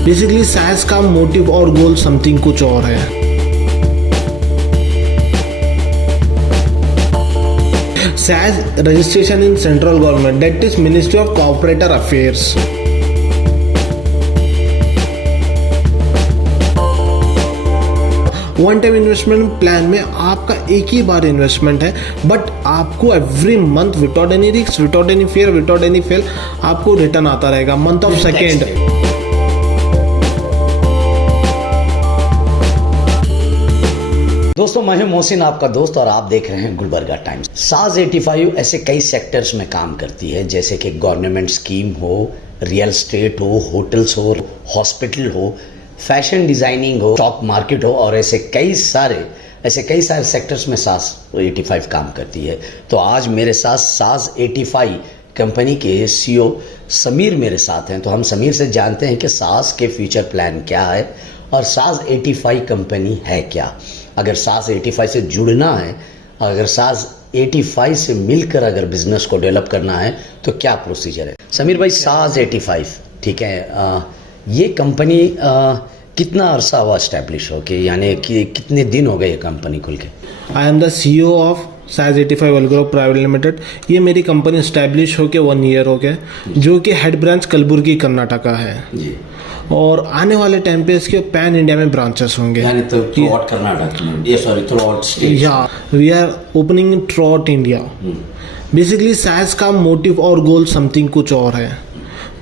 Basically size का motive और goal something कुछ और है। SAS registration in central government, that is Ministry of Corporate Affairs. One time investment plan में आपका एक ही बार इन्वेस्टमेंट है, बट आपको every month without any risk, without any fair, without any fail आपको रिटर्न आता रहेगा मंथ ऑफ सेकेंड। दोस्तों, मैं हूं मोहसिन, आपका दोस्त, और आप देख रहे हैं गुलबर्गा टाइम्स। SAS 85 ऐसे कई सेक्टर्स में काम करती है, जैसे कि गवर्नमेंट स्कीम हो, रियल एस्टेट हो, होटल्स हो, हॉस्पिटल हो, फैशन डिजाइनिंग हो, स्टॉक मार्केट हो, और ऐसे कई सारे सेक्टर्स में SAS 85 काम करती है। तो आज मेरे साथ SAS 85 कंपनी के CEO समीर मेरे साथ हैं। तो हम समीर से जानते हैं कि SAS के फ्यूचर प्लान क्या है और SAS 85 कंपनी है क्या। अगर SAS 85 से जुड़ना है, अगर SAS 85 से मिलकर अगर बिजनेस को डेवलप करना है तो क्या प्रोसीजर है। समीर भाई, SAS 85 ठीक है, ये कंपनी कितना अरसा हुआ एस्टेब्लिश हो के, यानी कि कितने दिन हो गए ये कंपनी खुल के। I am the CEO of SAS 85 world group private limited. ये मेरी कंपनी एस्टेब्लिश होके 1 ईयर हो गया, जो कि हेड ब्रांच कलबुर्गी कर्नाटका है जी। और आने वाले टाइम पे इसके पैन इंडिया में ब्रांचेस होंगे, यानी तो थ्रूआउट कर्नाटक, थ्रूआउट स्टेट। या we are opening throughout India. Basically SAS का मोटिव और गोल समथिंग कुछ और है।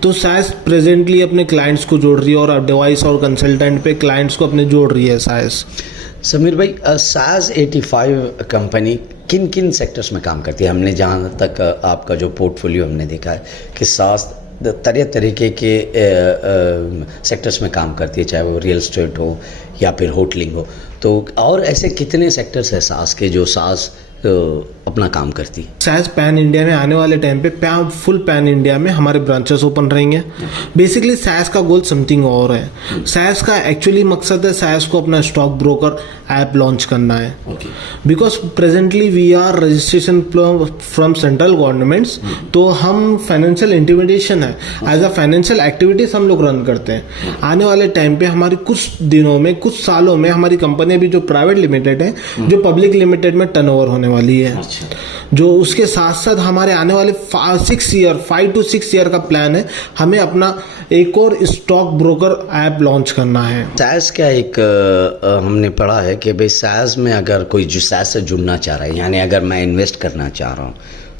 तो SAS प्रेजेंटली अपने क्लाइंट्स को जोड़ रही है और डिवाइस और कंसल्टेंट पे क्लाइंट्स को अपने जोड़ रही है SAS। समीर भाई, SAS 85 कंपनी किन किन सेक्टर्स में काम करती है। हमने जहाँ तक आपका जो पोर्टफोलियो हमने देखा है कि SAS तरह तरीके के सेक्टर्स में काम करती है, चाहे वो रियल एस्टेट हो या फिर होटलिंग हो। तो और ऐसे कितने सेक्टर्स हैं SAS के जो SAS अपना काम करती है। SAS पैन इंडिया में आने वाले टाइम पे फुल पैन इंडिया में हमारे ब्रांचेस ओपन रहेंगे। बेसिकली SAS का गोल समथिंग और है। SAS का एक्चुअली मकसद है SAS को अपना स्टॉक ब्रोकर ऐप लॉन्च करना है, because presently we are registration from central governments. तो हम फाइनेंशियल इंटीमिडेशन है, एज अ फाइनेंशियल एक्टिविटीज हम लोग रन करते हैं। आने वाले टाइम पे हमारी कुछ दिनों में, कुछ सालों में हमारी कंपनी अभी जो प्राइवेट लिमिटेड है, जो पब्लिक लिमिटेड में टर्नओवर होने वाली है। जो उसके साथ साथ हमारे आने वाले 5 to 6 ईयर का प्लान है, हमें अपना एक और स्टॉक ब्रोकर ऐप लॉन्च करना है। SAS का एक हमने पढ़ा है कि भाई SAS में अगर कोई जो SAS से जुड़ना चाह रहा है, यानी अगर मैं इन्वेस्ट करना चाह रहा हूँ,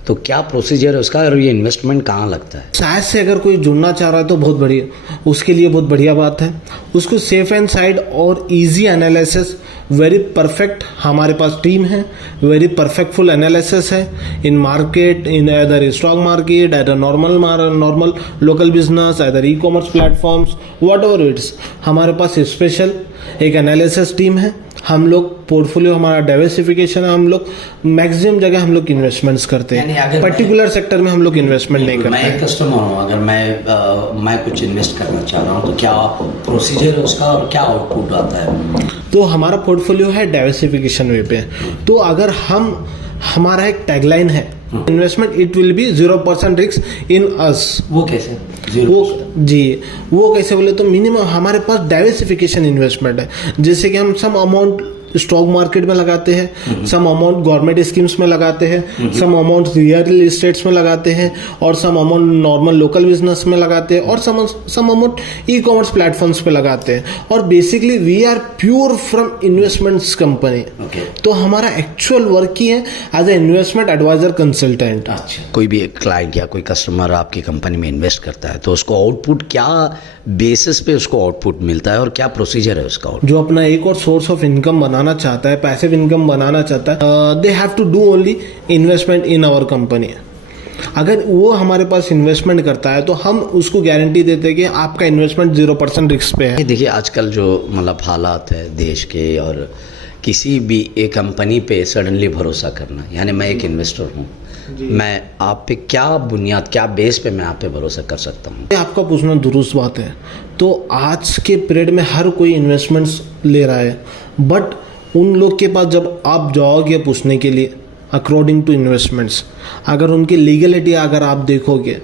तो क्या प्रोसीजर है उसका और ये इन्वेस्टमेंट कहाँ लगता है। SAS से अगर कोई जुड़ना चाह रहा है तो बहुत बढ़िया, उसके लिए बहुत बढ़िया बात है। उसको सेफ एंड साइड और इजी एनालिसिस, वेरी परफेक्ट हमारे पास टीम है, वेरी परफेक्ट फुल एनालिसिस है in market, in other stock market, other normal local business, other e-commerce platforms, whatever it's. हमारे पास स्पेशल एक एनालिसिस टीम है। हम लोग पोर्टफोलियो, हमारा डाइवर्सिफिकेशन है, हम लोग मैक्सिमम जगह हम लोग इन्वेस्टमेंट्स करते हैं, पर्टिकुलर सेक्टर में हम लोग इन्वेस्टमेंट नहीं करते। मैं एक कस्टमर हूँ, अगर मैं कुछ इन्वेस्ट करना चाह रहा हूँ तो क्या प्रोसीजर है उसका और क्या आउटपुट आता है। तो हमारा पोर्टफोलियो है डाइवर्सिफिकेशन वे पे। तो अगर हमारा एक टैगलाइन है, investment it will be 0% risk in us. वो कैसे? वो कैसे बोले तो मिनिमम हमारे पास डाइवर्सिफिकेशन इन्वेस्टमेंट है, जैसे कि हम सम अमाउंट स्टॉक मार्केट में लगाते हैं, सम अमाउंट गवर्नमेंट स्कीम्स में लगाते हैं, सम अमाउंट रियल एस्टेट्स में लगाते हैं, और some amount normal local business में लगाते हैं, और some amount e-commerce platforms पे लगाते हैं। और basically we are pure from investments company. तो हमारा एक्चुअल वर्क ही है as a investment advisor consultant. कोई भी क्लाइंट या कोई कस्टमर आपकी कंपनी में इन्वेस्ट करता है तो उसको आउटपुट क्या बेसिस पे उसको आउटपुट मिलता है और क्या प्रोसीजर है उसका। जो अपना एक और सोर्स ऑफ इनकम बनाना चाहता है, पैसिव इनकम बनाना चाहता है, they have to do only investment in our company. अगर वो हमारे पास इन्वेस्टमेंट करता है तो हम उसको गारंटी देते हैं कि आपका इन्वेस्टमेंट 0% रिस्क पे है। देखिए, आजकल जो मतलब हालात है देश के, और किसी भी एक कंपनी पे सडनली भरोसा करना, यानी मैं एक इन्वेस्टर हूँ, मैं आप पे क्या बुनियाद, क्या बेस पे मैं आप पे भरोसा कर सकता हूँ। आपका पूछना दुरुस्त बात है। तो आज के पीरियड में हर कोई इन्वेस्टमेंट्स ले रहा है, बट उन लोग के पास जब आप जाओगे पूछने के लिए अकॉर्डिंग टू इन्वेस्टमेंट्स, अगर उनकी लीगलिटी अगर आप देखोगे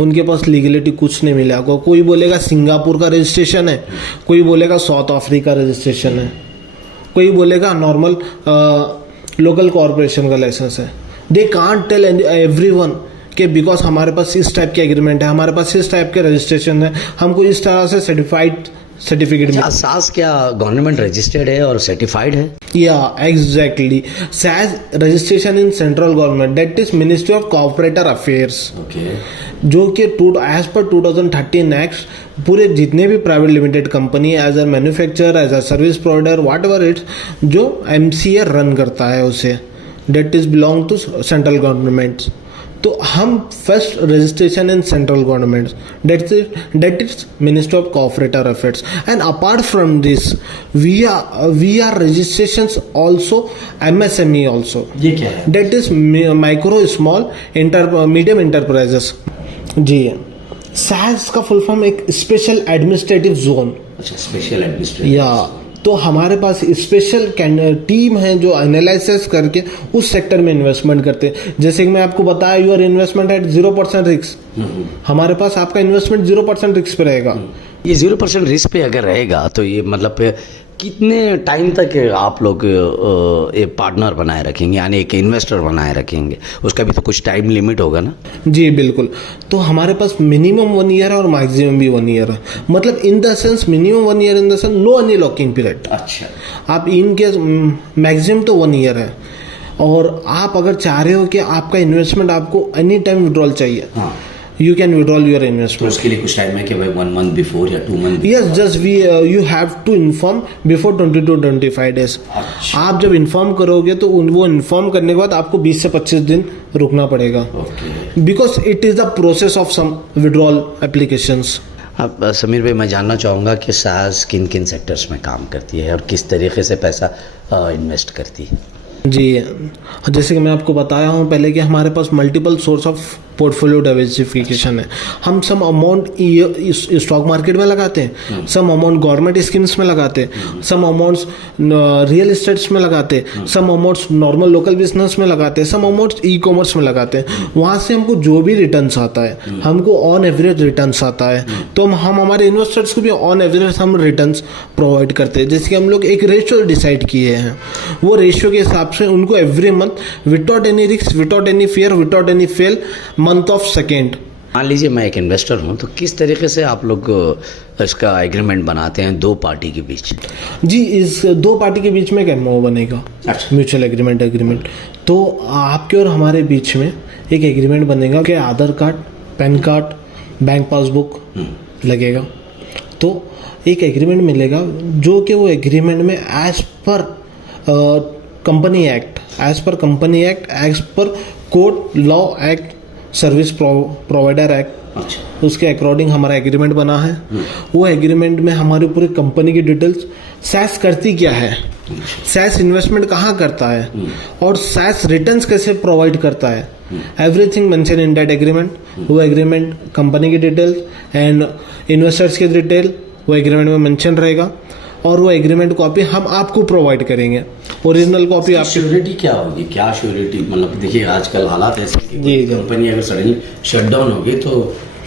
उनके पास लीगलिटी कुछ नहीं मिला होगा। कोई बोलेगा सिंगापुर का रजिस्ट्रेशन है, कोई बोलेगा साउथ अफ्रीका रजिस्ट्रेशन है, कोई बोलेगा नॉर्मल लोकल कॉरपोरेशन का लाइसेंस है। दे कांट टेल एवरीवन कि बिकॉज हमारे पास इस टाइप के एग्रीमेंट है, हमारे पास इस टाइप के रजिस्ट्रेशन है, हमको इस तरह से सर्टिफिकेट अच्छा, सास क्या गवर्नमेंट रजिस्टर्ड है और सर्टिफाइड है? Yeah exactly, SAS registration in central government, that is ministry of corporator affairs, जो कि एज पर 2013 एक्ट पूरे जितने भी private limited company as a manufacturer, as a service provider, whatever it's, जो MCA run करता है उसे, that is belong to central government. तो हम first registration in central government, that is ministry of corporator affairs, and apart from this we are registrations also MSME also. ये क्या है? That is micro small medium enterprises. जी, SAS का full form एक special administrative zone. अच्छा, special administrative. या तो हमारे पास स्पेशल टीम है जो एनालिसिस करके उस सेक्टर में इन्वेस्टमेंट करते हैं। जैसे कि मैं आपको बताया, यूर इन्वेस्टमेंट एट 0% रिस्क, हमारे पास आपका इन्वेस्टमेंट 0% रिस्क पे रहेगा। ये 0% रिस्क पे अगर रहेगा तो ये मतलब कितने टाइम तक आप लोग एक पार्टनर बनाए रखेंगे, यानी एक इन्वेस्टर बनाए रखेंगे? उसका भी तो कुछ टाइम लिमिट होगा ना? जी बिल्कुल। तो हमारे पास मिनिमम 1 ईयर है और मैक्सिमम भी 1 ईयर है। मतलब in the sense minimum 1 year in the sense no any locking period. अच्छा, आप इनके मैक्सिमम तो 1 ईयर है, और आप अगर चाह रहे हो कि आपका इन्वेस्टमेंट आपको एनी टाइम विड्रॉल चाहिए, हाँ, you can withdraw your तो investment. उसके लिए कुछ टाइम है कि भाई 1 month बिफोर या 2 month? Yes, just you have to inform before 20 to 25 days. अच्छा, आप जब इन्फॉर्म करोगे तो वो इन्फॉर्म करने के बाद आपको 20 से 25 दिन रुकना पड़ेगा, okay. Because it is the process of some withdrawal applications. अब समीर भाई, मैं जानना चाहूँगा कि SAS किन किन सेक्टर्स में काम करती है और किस तरीके से पैसा इन्वेस्ट करती है? जी, जैसे कि मैं आपको बताया हूँ पहले कि हमारे पास multiple source of portfolio diversification है। हम सम अमाउंट स्टॉक मार्केट में लगाते हैं, सम अमाउंट गवर्नमेंट स्कीम्स में लगाते हैं, सम अमाउंट्स रियल एस्टेट्स में लगाते हैं, सम अमाउंट्स नॉर्मल लोकल बिजनेस में लगाते हैं, सम अमाउंट्स ई-कॉमर्स में लगाते हैं। वहाँ से हमको जो भी रिटर्न्स आता है, हमको ऑन एवरेज रिटर्न्स आता है, तो हम हमारे इन्वेस्टर्स को भी ऑन एवरेज हम रिटर्न्स प्रोवाइड करते हैं। जैसे कि हम लोग एक रेशियो डिसाइड किए हैं, वो रेशियो के हिसाब से उनको every month without any risk, without any fear, without any fail, month of second. मान लीजिए मैं एक इन्वेस्टर हूँ, तो किस तरीके से आप लोग इसका एग्रीमेंट बनाते हैं 2 पार्टी के बीच? जी, इस 2 पार्टी के बीच में एक MOU बनेगा, म्यूचुअल एग्रीमेंट। तो आपके और हमारे बीच में एक एग्रीमेंट बनेगा कि Aadhaar card, PAN card, bank passbook लगेगा। तो एक एग्रीमेंट मिलेगा जो कि वो एग्रीमेंट में as per company act, as per code law act, service provider act, अच्छा, उसके अकॉर्डिंग हमारा एग्रीमेंट बना है। वो एग्रीमेंट में हमारी पूरी कंपनी की डिटेल्स, SAS करती क्या है, SAS इन्वेस्टमेंट कहाँ करता है, और SAS रिटर्न्स कैसे प्रोवाइड करता है, everything mention in that agreement. वो एग्रीमेंट कंपनी की डिटेल्स एंड इन्वेस्टर्स की डिटेल वो एग्रीमेंट में मेंशन रहेगा, और वो एग्रीमेंट कॉपी हम आपको प्रोवाइड करेंगे। ओरिजिनल कॉपी आप श्योरिटी क्या होगी? क्या श्योरिटी? मतलब देखिए आजकल हालात ऐसे कि जी। कंपनी अगर सडनली शट डाउन होगी तो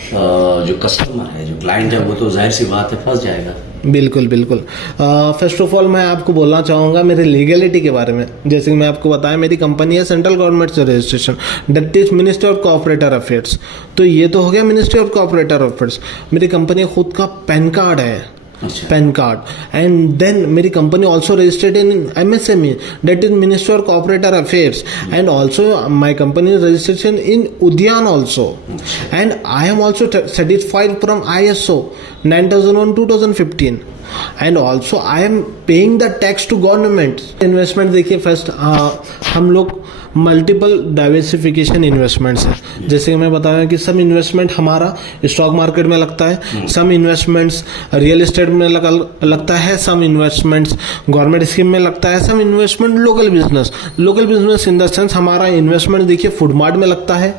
जो कस्टमर है, जो क्लाइंट है, वो तो जाहिर सी बात है फंस जाएगा। बिल्कुल बिल्कुल। फर्स्ट ऑफ ऑल मैं आपको बोलना चाहूँगा मेरी लीगलिटी के बारे में। जैसे कि मैं आपको बताया, मेरी कंपनी है सेंट्रल गवर्नमेंट से registration, that is ministry of corporator affairs. तो ये तो हो गया मिनिस्ट्री ऑफ कॉर्पोरेटर अफेयर्स। मेरी कंपनी खुद का पैन कार्ड है, पैन कार्ड, एंड देन मेरी company also registered in MSME, that is ministry of corporator affairs, and also my company registration in Udyan also, and I am also certified from ISO 9001:2015, and also I am paying the tax to government. Investment देखिए, first हम लोग multiple diversification investments है। जैसे कि मैं बताया कि some investment हमारा स्टॉक मार्केट में लगता है, सम इन्वेस्टमेंट्स रियल एस्टेट में लगता है, सम इन्वेस्टमेंट्स गवर्नमेंट स्कीम में लगता है, some investment local business in the sense हमारा इन्वेस्टमेंट देखिए फूड मार्ट में लगता है।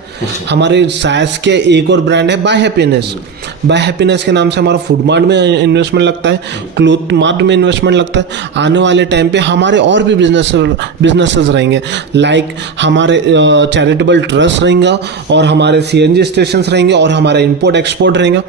हमारे SAS के एक और ब्रांड है बाय हैप्पीनेस के नाम से हमारा फूड मार्ट में इन्वेस्टमेंट लगता है, क्लोथ मार्ट में इन्वेस्टमेंट लगता है। आने वाले टाइम पे हमारे और भी बिजनेसेस रहेंगे, लाइक हमारे चैरिटेबल ट्रस्ट रहेंगे और हमारे CNG स्टेशन रहेंगे और हमारा इंपोर्ट एक्सपोर्ट रहेगा।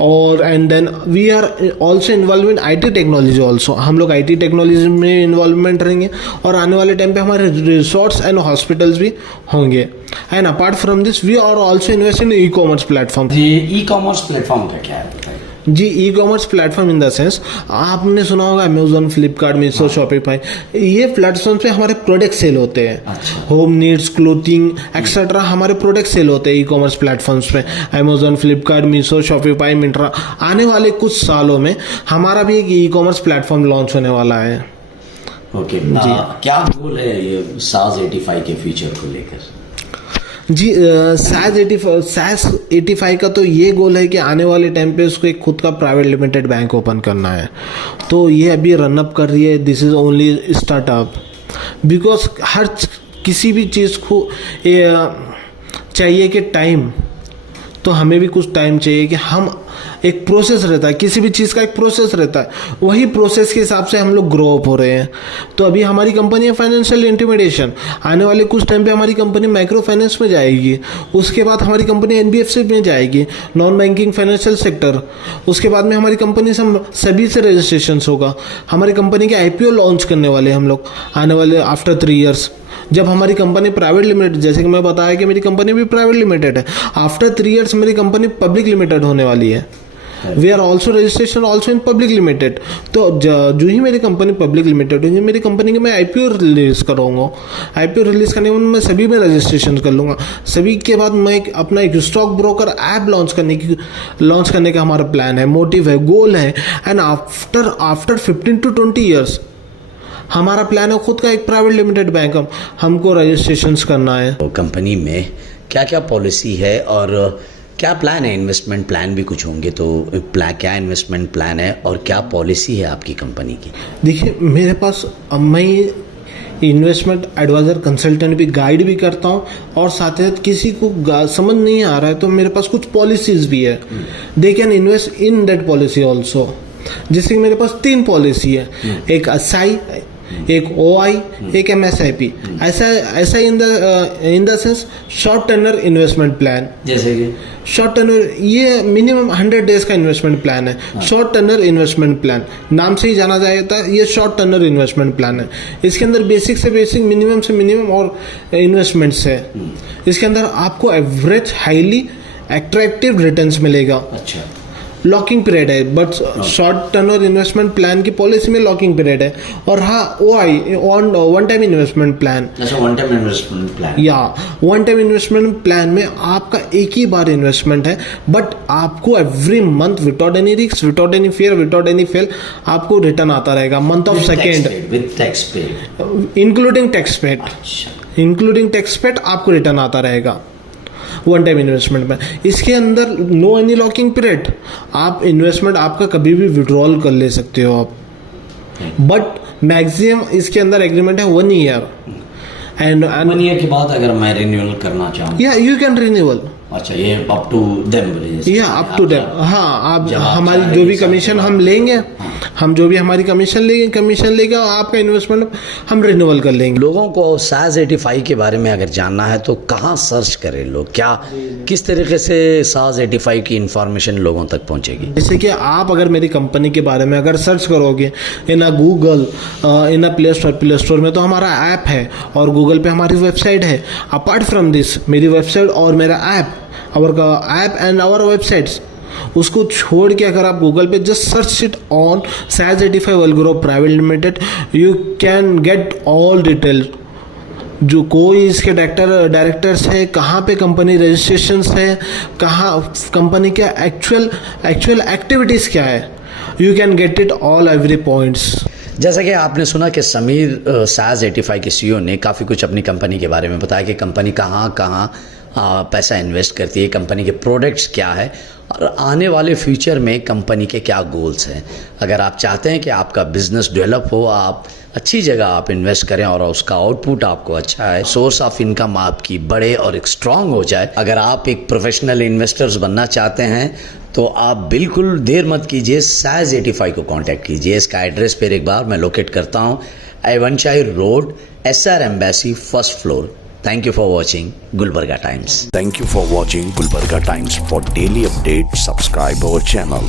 और and then we are also involve in IT technology also, हम लोग IT टेक्नोलॉजी में इन्वॉल्वमेंट रहेंगे और आने वाले टाइम पे हमारे रिसोर्ट्स एंड हॉस्पिटल्स भी होंगे। And apart from this we are also invest in e-commerce platform. ये ई-कॉमर्स प्लेटफॉर्म का क्या है बताइए? जी, e-commerce platform in the sense आपने सुना होगा अमेजोन, फ्लिपकार्ट, मीशो, शॉपिफाई, ये प्लेटफॉर्म पे हमारे प्रोडक्ट सेल होते हैं। अच्छा। होम नीड्स, क्लोथिंग एक्सेट्रा हमारे प्रोडक्ट सेल होते हैं ई-कॉमर्स प्लेटफॉर्म्स पे। Amazon, Flipkart, Meesho, Shopify, Myntra. आने वाले कुछ सालों में हमारा भी एक ई-कॉमर्स प्लेटफॉर्म लॉन्च होने वाला है। ओके जी। क्या गोल है ये SaaS 85 के फ्यूचर को लेकर? जी, SaaS 85 का तो ये गोल है कि आने वाले टाइम पे उसको एक खुद का प्राइवेट लिमिटेड बैंक ओपन करना है। तो ये अभी रनअप कर रही है, this is only startup. Because हर किसी भी चीज़ को चाहिए कि टाइम, तो हमें भी कुछ टाइम चाहिए कि हम एक प्रोसेस रहता है, किसी भी चीज़ का एक प्रोसेस रहता है, वही प्रोसेस के हिसाब से हम लोग ग्रो अप हो रहे हैं। तो अभी हमारी कंपनी है फाइनेंशियल इंटिमिडेशन, आने वाले कुछ टाइम पे हमारी कंपनी माइक्रो फाइनेंस में जाएगी, उसके बाद हमारी कंपनी NBFC में जाएगी, नॉन बैंकिंग फाइनेंशियल सेक्टर। उसके बाद में हमारी कंपनी सभी से रजिस्ट्रेशन होगा। हमारी कंपनी के IPO लॉन्च करने वाले हम लोग आने वाले आफ्टर 3 ईयर्स। जब हमारी कंपनी प्राइवेट लिमिटेड, जैसे कि मैं बताया कि मेरी कंपनी भी प्राइवेट लिमिटेड है, आफ्टर 3 ईयर्स मेरी कंपनी पब्लिक लिमिटेड होने वाली है। We are also registration also in public limited. तो जो ही मेरी कंपनी पब्लिक लिमिटेड होगी, मेरी कंपनी के मैं IPO रिलीज करूँगा। IPO रिलीज करने में मैं सभी में रजिस्ट्रेशन कर लूँगा। सभी के बाद मैं अपना एक स्टॉक ब्रोकर ऐप लॉन्च करने का हमारा प्लान है, मोटिव है, गोल है। एंड आफ्टर 15 to 20 ईयर्स हमारा प्लान है खुद का एक प्राइवेट लिमिटेड बैंक हमको रजिस्ट्रेशन करना है। तो कंपनी में क्या क्या पॉलिसी है और क्या प्लान है? इन्वेस्टमेंट प्लान भी कुछ होंगे, तो क्या इन्वेस्टमेंट प्लान है और क्या पॉलिसी है आपकी कंपनी की? देखिए, मेरे पास मैं इन्वेस्टमेंट एडवाइज़र, कंसल्टेंट भी, गाइड भी करता हूँ और साथ ही साथ किसी को समझ नहीं आ रहा है तो मेरे पास कुछ पॉलिसीज़ भी है। They can invest in that policy also. जैसे कि मेरे पास 3 पॉलिसी है, एक SI, एक OI, एक MSIP। ऐसा इन the sense short Turner investment plan. जैसे कि शॉर्ट टर्नर, ये मिनिमम 100 डेज का इन्वेस्टमेंट प्लान है। शॉर्ट टर्नर इन्वेस्टमेंट प्लान नाम से ही जाना जाता है, ये शॉर्ट टर्नर इन्वेस्टमेंट प्लान है। इसके अंदर बेसिक से बेसिक, मिनिमम से मिनिमम और इन्वेस्टमेंट्स है। इसके अंदर आपको एवरेज हाईली अट्रैक्टिव रिटर्न्स मिलेगा। अच्छा। लॉकिंग पीरियड है, but short Turner investment plan की पॉलिसी में लॉकिंग पीरियड है। और हाँ, OI, one time investment plan. अच्छा, वन टाइम इन्वेस्टमेंट प्लान। या वन टाइम इन्वेस्टमेंट प्लान में आपका एक ही बार इन्वेस्टमेंट है, बट आपको every month without any risk, without any fear, without any fail आपको रिटर्न आता रहेगा month of second, with tax paid, including tax paid. Including tax paid आपको रिटर्न आता रहेगा वन टाइम इन्वेस्टमेंट में। इसके अंदर नो एनी लॉकिंग पीरियड, आप इन्वेस्टमेंट आपका कभी भी विड्रॉल कर ले सकते हो आप, बट मैक्सिमम इसके अंदर एग्रीमेंट है 1 ईयर। एंड 1 ईयर के बाद अगर मैं रिन्यूअल करना चाहूँ, या यू कैन रिन्यूअल। अच्छा, ये अप टू देम, या अप टू देम। हाँ, आप हमारी जो भी कमीशन हम लेंगे, हम जो भी हमारी कमीशन लेगा आपका इन्वेस्टमेंट हम रिन्यूअल कर लेंगे। लोगों को SaaS 85 के बारे में अगर जानना है तो कहाँ सर्च करें लोग? किस तरीके से SaaS 85 की इंफॉर्मेशन लोगों तक पहुँचेगी? जैसे कि आप अगर मेरी कंपनी के बारे में अगर सर्च करोगे in Google, in play store में, तो हमारा ऐप है और गूगल पे हमारी वेबसाइट है। अपार्ट फ्रॉम दिस, मेरी वेबसाइट और मेरा app, our app and our websites, उसको छोड़ के अगर आप गूगल पे just search it on SaaS 85 Valgro private limited, you can get all detail. जो कोई इसके डायरेक्टर्स है, कहाँ पे कंपनी रजिस्ट्रेशंस है, कहाँ कंपनी का एक्चुअल एक्टिविटीज़ क्या है, you can get it all every points. जैसा कि आपने सुना कि समीर SaaS 85 के CEO ने काफ़ी कुछ अपनी कंपनी के बारे में बताया कि कंपनी कहाँ पैसा इन्वेस्ट करती है, कंपनी के प्रोडक्ट्स क्या है और आने वाले फ्यूचर में कंपनी के क्या गोल्स हैं। अगर आप चाहते हैं कि आपका बिजनेस डेवलप हो, आप अच्छी जगह आप इन्वेस्ट करें और उसका आउटपुट आपको अच्छा है, सोर्स ऑफ इनकम आपकी बढ़े और एक स्ट्रांग हो जाए, अगर आप एक प्रोफेशनल इन्वेस्टर्स बनना चाहते हैं तो आप बिल्कुल देर मत कीजिए, SaaS 85 को कांटेक्ट कीजिए। इसका एड्रेस फिर एक बार मैं लोकेट करता हूँ, एवनचाई road, SR embassy, 1st floor, Thank you for watching Gulbarga Times. Thank you for watching Gulbarga Times. For daily updates, subscribe our channel.